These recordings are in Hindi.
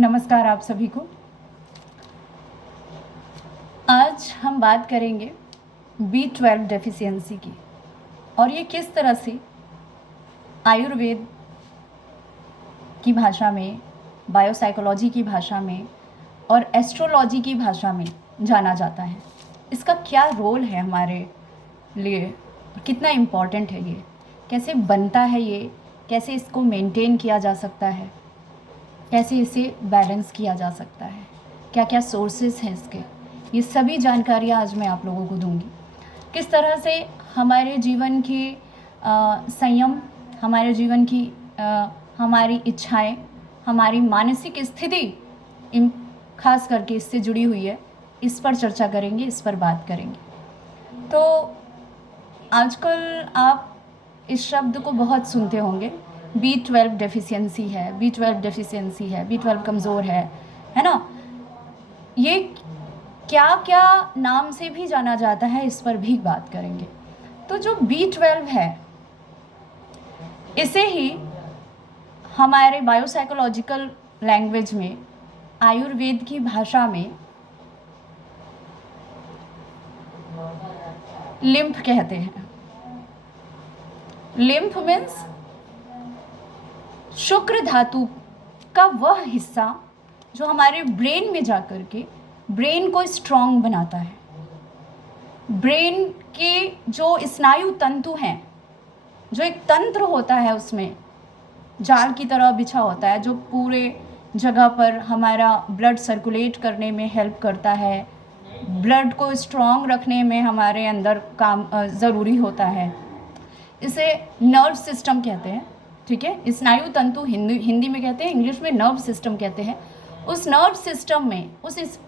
नमस्कार आप सभी को। आज हम बात करेंगे B12 डेफिशिएंसी की और ये किस तरह से आयुर्वेद की भाषा में, बायोसाइकोलॉजी की भाषा में और एस्ट्रोलॉजी की भाषा में जाना जाता है। इसका क्या रोल है हमारे लिए, कितना इम्पॉर्टेंट है ये, कैसे बनता है ये, कैसे इसको मेंटेन किया जा सकता है, कैसे इसे बैलेंस किया जा सकता है, क्या क्या सोर्सेस हैं इसके, ये सभी जानकारियाँ आज मैं आप लोगों को दूंगी। किस तरह से हमारे जीवन की संयम, हमारे जीवन की हमारी इच्छाएं, हमारी मानसिक स्थिति खास करके इससे जुड़ी हुई है, इस पर चर्चा करेंगे, इस पर बात करेंगे। तो आजकल आप इस शब्द को बहुत सुनते होंगे, B12 डेफिशिएंसी है, B12 डेफिशिएंसी है, B12 कमज़ोर है ना। ये क्या क्या नाम से भी जाना जाता है, इस पर भी बात करेंगे। तो जो B12 है, इसे ही हमारे बायोसाइकोलॉजिकल लैंग्वेज में, आयुर्वेद की भाषा में लिम्फ कहते हैं। लिम्फ मीन्स शुक्र धातु का वह हिस्सा जो हमारे ब्रेन में जाकर के ब्रेन को स्ट्रॉन्ग बनाता है। ब्रेन के जो स्नायु तंतु हैं, जो एक तंत्र होता है उसमें जाल की तरह बिछा होता है, जो पूरे जगह पर हमारा ब्लड सर्कुलेट करने में हेल्प करता है, ब्लड को स्ट्रॉन्ग रखने में हमारे अंदर काम ज़रूरी होता है। इसे नर्व सिस्टम कहते हैं, ठीक है। स्नायु तंतु हिंदी में कहते हैं, इंग्लिश में नर्व सिस्टम कहते हैं। उस नर्व सिस्टम में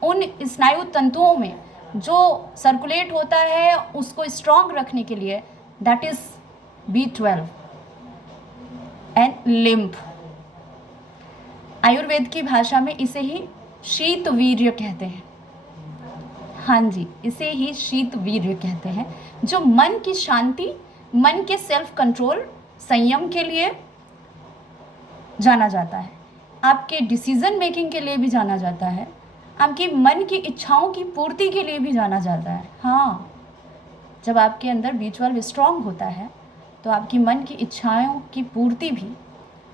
उन स्नायु तंतुओं में जो सर्कुलेट होता है, उसको स्ट्रॉन्ग रखने के लिए, that is B12 and lymph. Ayurveda की भाषा में इसे ही शीत वीर्य कहते हैं। हाँ जी, इसे ही शीत वीर्य कहते हैं, जो मन की शांति, मन के सेल्फ कंट्रोल, संयम के लिए जाना जाता है, आपके डिसीजन मेकिंग के लिए भी जाना जाता है, आपकी मन की इच्छाओं की पूर्ति के लिए भी जाना जाता है। हाँ, जब आपके अंदर B12 स्ट्रॉन्ग होता है तो आपकी मन की इच्छाओं की पूर्ति भी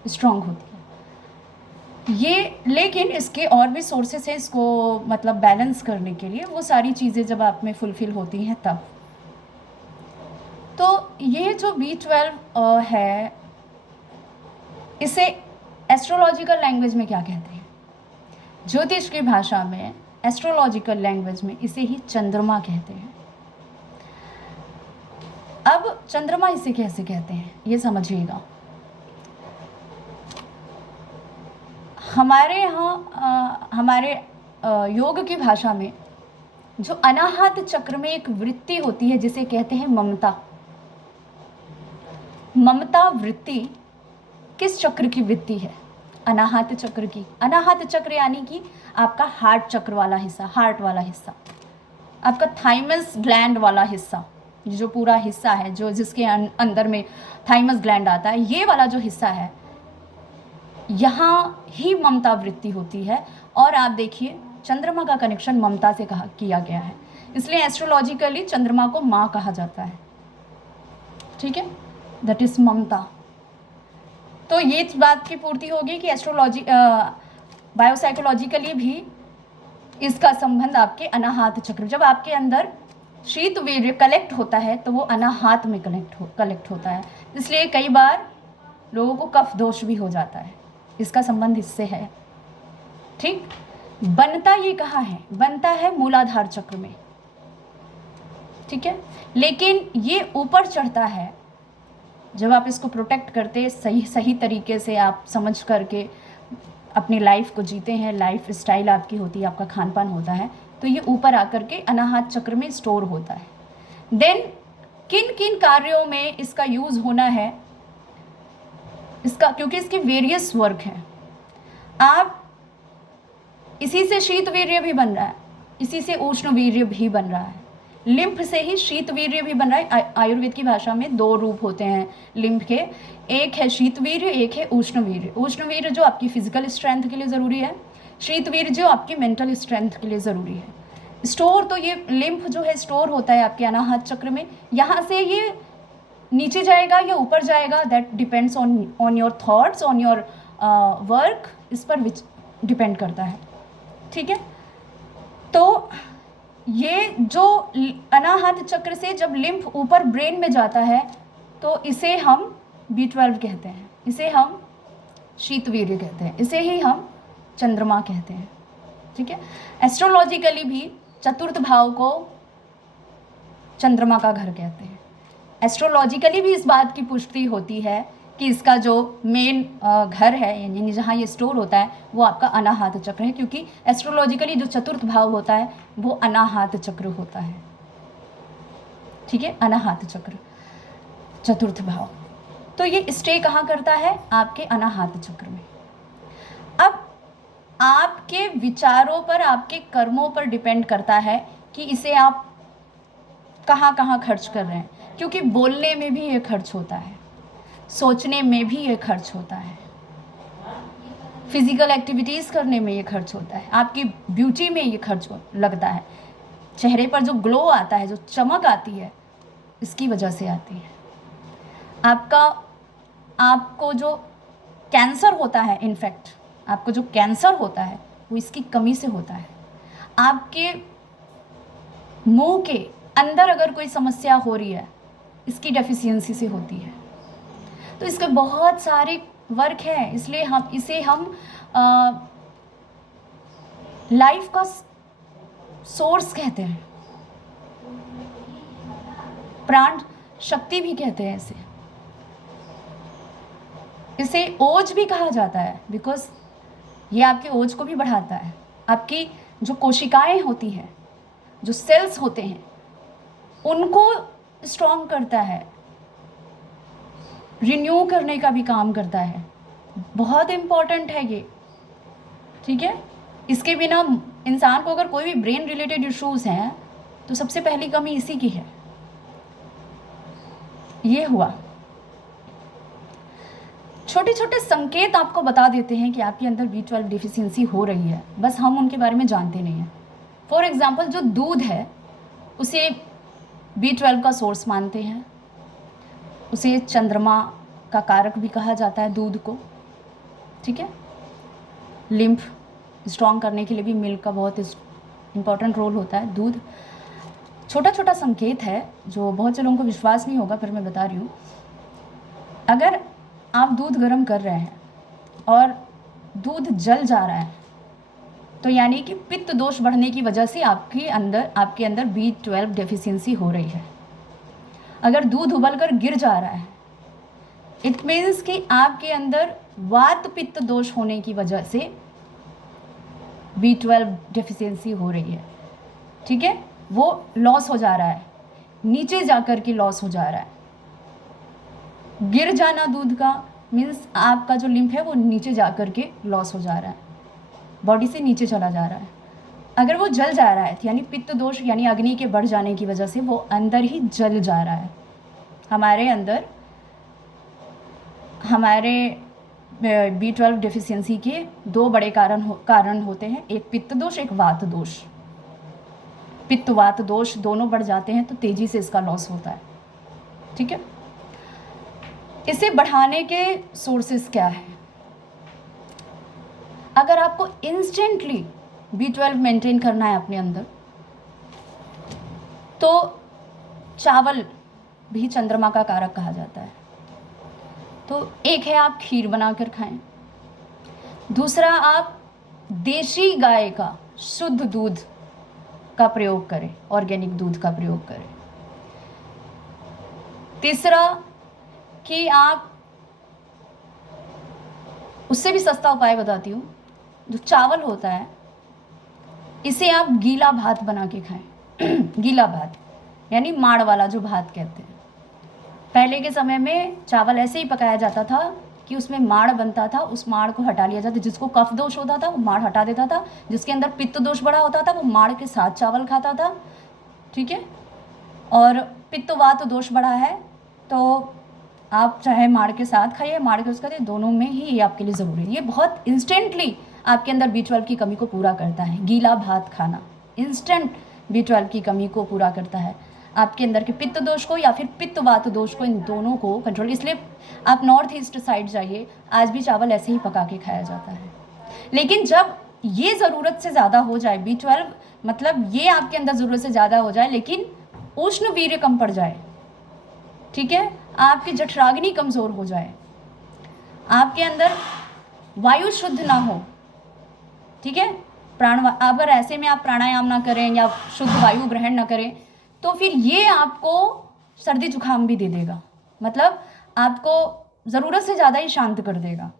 स्ट्रॉन्ग होती है। ये लेकिन इसके और भी सोर्सेस हैं इसको मतलब बैलेंस करने के लिए, वो सारी चीज़ें जब आप में फुलफ़िल होती हैं तब। तो ये जो B12 है, इसे एस्ट्रोलॉजिकल लैंग्वेज में क्या कहते हैं? ज्योतिष की भाषा में, एस्ट्रोलॉजिकल लैंग्वेज में इसे ही चंद्रमा कहते हैं। अब चंद्रमा इसे कैसे कहते हैं ये समझिएगा। हमारे यहाँ हमारे योग की भाषा में जो अनाहत चक्र में एक वृत्ति होती है जिसे कहते हैं ममता। ममता वृत्ति किस चक्र की वृत्ति है? अनाहत चक्र की। अनाहत चक्र यानी कि आपका हार्ट चक्र वाला हिस्सा, हार्ट वाला हिस्सा, आपका थाइमस ग्लैंड वाला हिस्सा, जो पूरा हिस्सा है जो जिसके अंदर में थाइमस ग्लैंड आता है, ये वाला जो हिस्सा है, यहाँ ही ममता वृत्ति होती है। और आप देखिए, चंद्रमा का कनेक्शन ममता से किया गया है, इसलिए एस्ट्रोलॉजिकली चंद्रमा को माँ कहा जाता है, ठीक है, दैट इज ममता। तो ये बात की पूर्ति होगी कि एस्ट्रोलॉजी बायोसाइकोलॉजिकली भी इसका संबंध आपके अनाहत चक्र, जब आपके अंदर शीत वीर्य कलेक्ट होता है तो वो अनाहत में कलेक्ट होता है, इसलिए कई बार लोगों को कफ दोष भी हो जाता है, इसका संबंध इससे है, ठीक। बनता ये कहाँ है? बनता है मूलाधार चक्र में, ठीक है, लेकिन ये ऊपर चढ़ता है जब आप इसको प्रोटेक्ट करते, सही तरीके से आप समझ करके अपनी लाइफ को जीते हैं, लाइफ स्टाइल आपकी होती है, आपका खान पान होता है, तो ये ऊपर आकर के अनाहत चक्र में स्टोर होता है। देन किन किन कार्यों में इसका यूज़ होना है, इसका, क्योंकि इसके वेरियस वर्क हैं। आप इसी से शीत वीर्य भी बन रहा है, इसी से उष्ण वीर्य भी बन रहा है, लिम्फ से ही शीतवीर्य भी बन रहा है। आयुर्वेद की भाषा में 2 रूप होते हैं लिम्फ के, एक है शीतवीर्य, एक है उष्णवीर्य। उष्णवीर्य जो आपकी फिजिकल स्ट्रेंथ के लिए ज़रूरी है, शीतवीर्य जो आपकी मेंटल स्ट्रेंथ के लिए ज़रूरी है। स्टोर तो ये लिम्फ जो है स्टोर होता है आपके अनाहत चक्र में। यहाँ से ये नीचे जाएगा या ऊपर जाएगा, that depends on your thoughts, on your work, इस पर डिपेंड करता है। ठीक है, तो ये जो अनाहत चक्र से जब लिम्फ ऊपर ब्रेन में जाता है तो इसे हम B12 कहते हैं, इसे हम शीतवीर्य कहते हैं, इसे ही हम चंद्रमा कहते हैं। ठीक है, एस्ट्रोलॉजिकली भी चतुर्थ भाव को चंद्रमा का घर कहते हैं। एस्ट्रोलॉजिकली भी इस बात की पुष्टि होती है कि इसका जो मेन घर है, यानी जहाँ ये स्टोर होता है, वो आपका अनाहत चक्र है, क्योंकि एस्ट्रोलॉजिकली जो चतुर्थ भाव होता है वो अनाहत चक्र होता है। ठीक है, अनाहत चक्र चतुर्थ भाव, तो ये स्टे कहाँ करता है? आपके अनाहत चक्र में। अब आपके विचारों पर, आपके कर्मों पर डिपेंड करता है कि इसे आप कहाँ कहाँ खर्च कर रहे हैं, क्योंकि बोलने में भी ये खर्च होता है, सोचने में भी ये खर्च होता है, फिजिकल एक्टिविटीज़ करने में ये खर्च होता है, आपकी ब्यूटी में ये खर्च लगता है, चेहरे पर जो ग्लो आता है, जो चमक आती है, इसकी वजह से आती है। आपको जो कैंसर होता है, इनफैक्ट आपको जो कैंसर होता है वो इसकी कमी से होता है। आपके मुंह के अंदर अगर कोई समस्या हो रही है, इसकी डेफिशिएंसी से होती है। तो इसके बहुत सारे वर्क हैं, इसलिए हम लाइफ का सोर्स कहते हैं, प्राण शक्ति भी कहते हैं इसे ओज भी कहा जाता है, बिकॉज ये आपके ओज को भी बढ़ाता है। आपकी जो कोशिकाएं होती हैं, जो सेल्स होते हैं, उनको स्ट्रॉन्ग करता है, रिन्यू करने का भी काम करता है। बहुत इम्पॉर्टेंट है ये। ठीक है, इसके बिना इंसान को अगर कोई भी ब्रेन रिलेटेड इश्यूज़ हैं तो सबसे पहली कमी इसी की है। ये हुआ, छोटे छोटे संकेत आपको बता देते हैं कि आपके अंदर B12 डिफिशियंसी हो रही है, बस हम उनके बारे में जानते नहीं हैं। फॉर एग्जांपल, जो दूध है उसे B12 का सोर्स मानते हैं, उसे चंद्रमा का कारक भी कहा जाता है दूध को। ठीक है, लिम्फ स्ट्रॉन्ग करने के लिए भी मिल्क का बहुत इम्पॉर्टेंट रोल होता है। दूध छोटा छोटा संकेत है जो बहुत से लोगों को विश्वास नहीं होगा, फिर मैं बता रही हूँ। अगर आप दूध गर्म कर रहे हैं और दूध जल जा रहा है, तो यानी कि पित्त दोष बढ़ने की वजह से आपके अंदर B12 डेफिशिएंसी हो रही है। अगर दूध उबलकर गिर जा रहा है, इट मीन्स कि आपके अंदर वात पित्त दोष होने की वजह से B12 डेफिशिएंसी हो रही है। ठीक है, वो लॉस हो जा रहा है, नीचे जाकर के लॉस हो जा रहा है। गिर जाना दूध का मीन्स आपका जो लिम्फ है वो नीचे जाकर के लॉस हो जा रहा है, बॉडी से नीचे चला जा रहा है। अगर वो जल जा रहा है, यानी पित्त दोष यानी अग्नि के बढ़ जाने की वजह से वो अंदर ही जल जा रहा है। हमारे अंदर हमारे B12 डेफिशिएंसी के 2 बड़े कारण होते हैं, एक पित्त दोष, एक वात दोष। पित्त वात दोष दोनों बढ़ जाते हैं तो तेजी से इसका लॉस होता है। ठीक है, इसे बढ़ाने के सोर्सेस क्या है? अगर आपको इंस्टेंटली B12 मेंटेन करना है अपने अंदर, तो चावल भी चंद्रमा का कारक कहा जाता है। तो एक है आप खीर बनाकर खाएं, दूसरा आप देशी गाय का शुद्ध दूध का प्रयोग करें, ऑर्गेनिक दूध का प्रयोग करें। तीसरा कि आप, उससे भी सस्ता उपाय बताती हूँ, जो चावल होता है इसे आप गीला भात बना के खाएं। गीला भात यानी माड़ वाला जो भात कहते हैं। पहले के समय में चावल ऐसे ही पकाया जाता था कि उसमें माड़ बनता था, उस माड़ को हटा लिया जाता। जिसको कफ दोष होता था वो माड़ हटा देता था, जिसके अंदर पित्त दोष बड़ा होता था वो माड़ के साथ चावल खाता था। ठीक है, और पित्तवात दोष बढ़ा है तो आप चाहे माड़ के साथ खाइए, माड़ के उसका, दोनों में ही ये आपके लिए ज़रूरी है। ये बहुत इंस्टेंटली आपके अंदर B12 की कमी को पूरा करता है। गीला भात खाना इंस्टेंट B12 की कमी को पूरा करता है, आपके अंदर के पित्त दोष को या फिर पित्तवात दोष को, इन दोनों को कंट्रोल। इसलिए आप नॉर्थ ईस्ट साइड जाइए, आज भी चावल ऐसे ही पका के खाया जाता है। लेकिन जब ये ज़रूरत से ज़्यादा हो जाए, B12 मतलब ये आपके अंदर ज़रूरत से ज़्यादा हो जाए लेकिन उष्ण वीर्य कम पड़ जाए, ठीक है, आपकी जठराग्नि कमज़ोर हो जाए, आपके अंदर वायु शुद्ध ना हो, ठीक है, अगर ऐसे में आप प्राणायाम ना करें या शुद्ध वायु ग्रहण ना करें तो फिर ये आपको सर्दी जुकाम भी दे देगा, मतलब आपको ज़रूरत से ज़्यादा ही शांत कर देगा,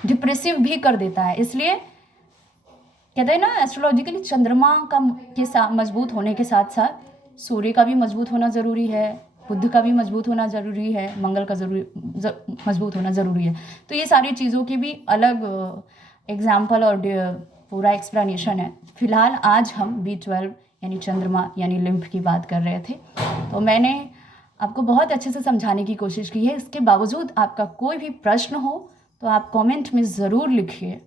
डिप्रेसिव भी कर देता है। इसलिए कहते हैं ना, एस्ट्रोलॉजिकली चंद्रमा का के साथ मजबूत होने के साथ साथ सूर्य का भी मजबूत होना ज़रूरी है, बुध का भी मजबूत होना ज़रूरी है, मंगल का मजबूत होना ज़रूरी है। तो ये सारी चीज़ों की भी अलग एग्जाम्पल और पूरा एक्सप्लेनेशन है। फिलहाल आज हम B12 यानी चंद्रमा यानी लिम्फ की बात कर रहे थे, तो मैंने आपको बहुत अच्छे से समझाने की कोशिश की है। इसके बावजूद आपका कोई भी प्रश्न हो तो आप कमेंट में ज़रूर लिखिए,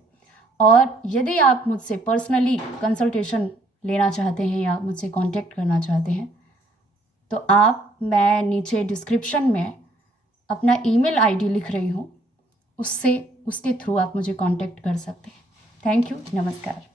और यदि आप मुझसे पर्सनली कंसल्टेशन लेना चाहते हैं या मुझसे कांटेक्ट करना चाहते हैं तो मैं नीचे डिस्क्रिप्शन में अपना ईमेल आईडी लिख रही हूँ, उसके थ्रू आप मुझे कांटेक्ट कर सकते हैं। थैंक यू, नमस्कार।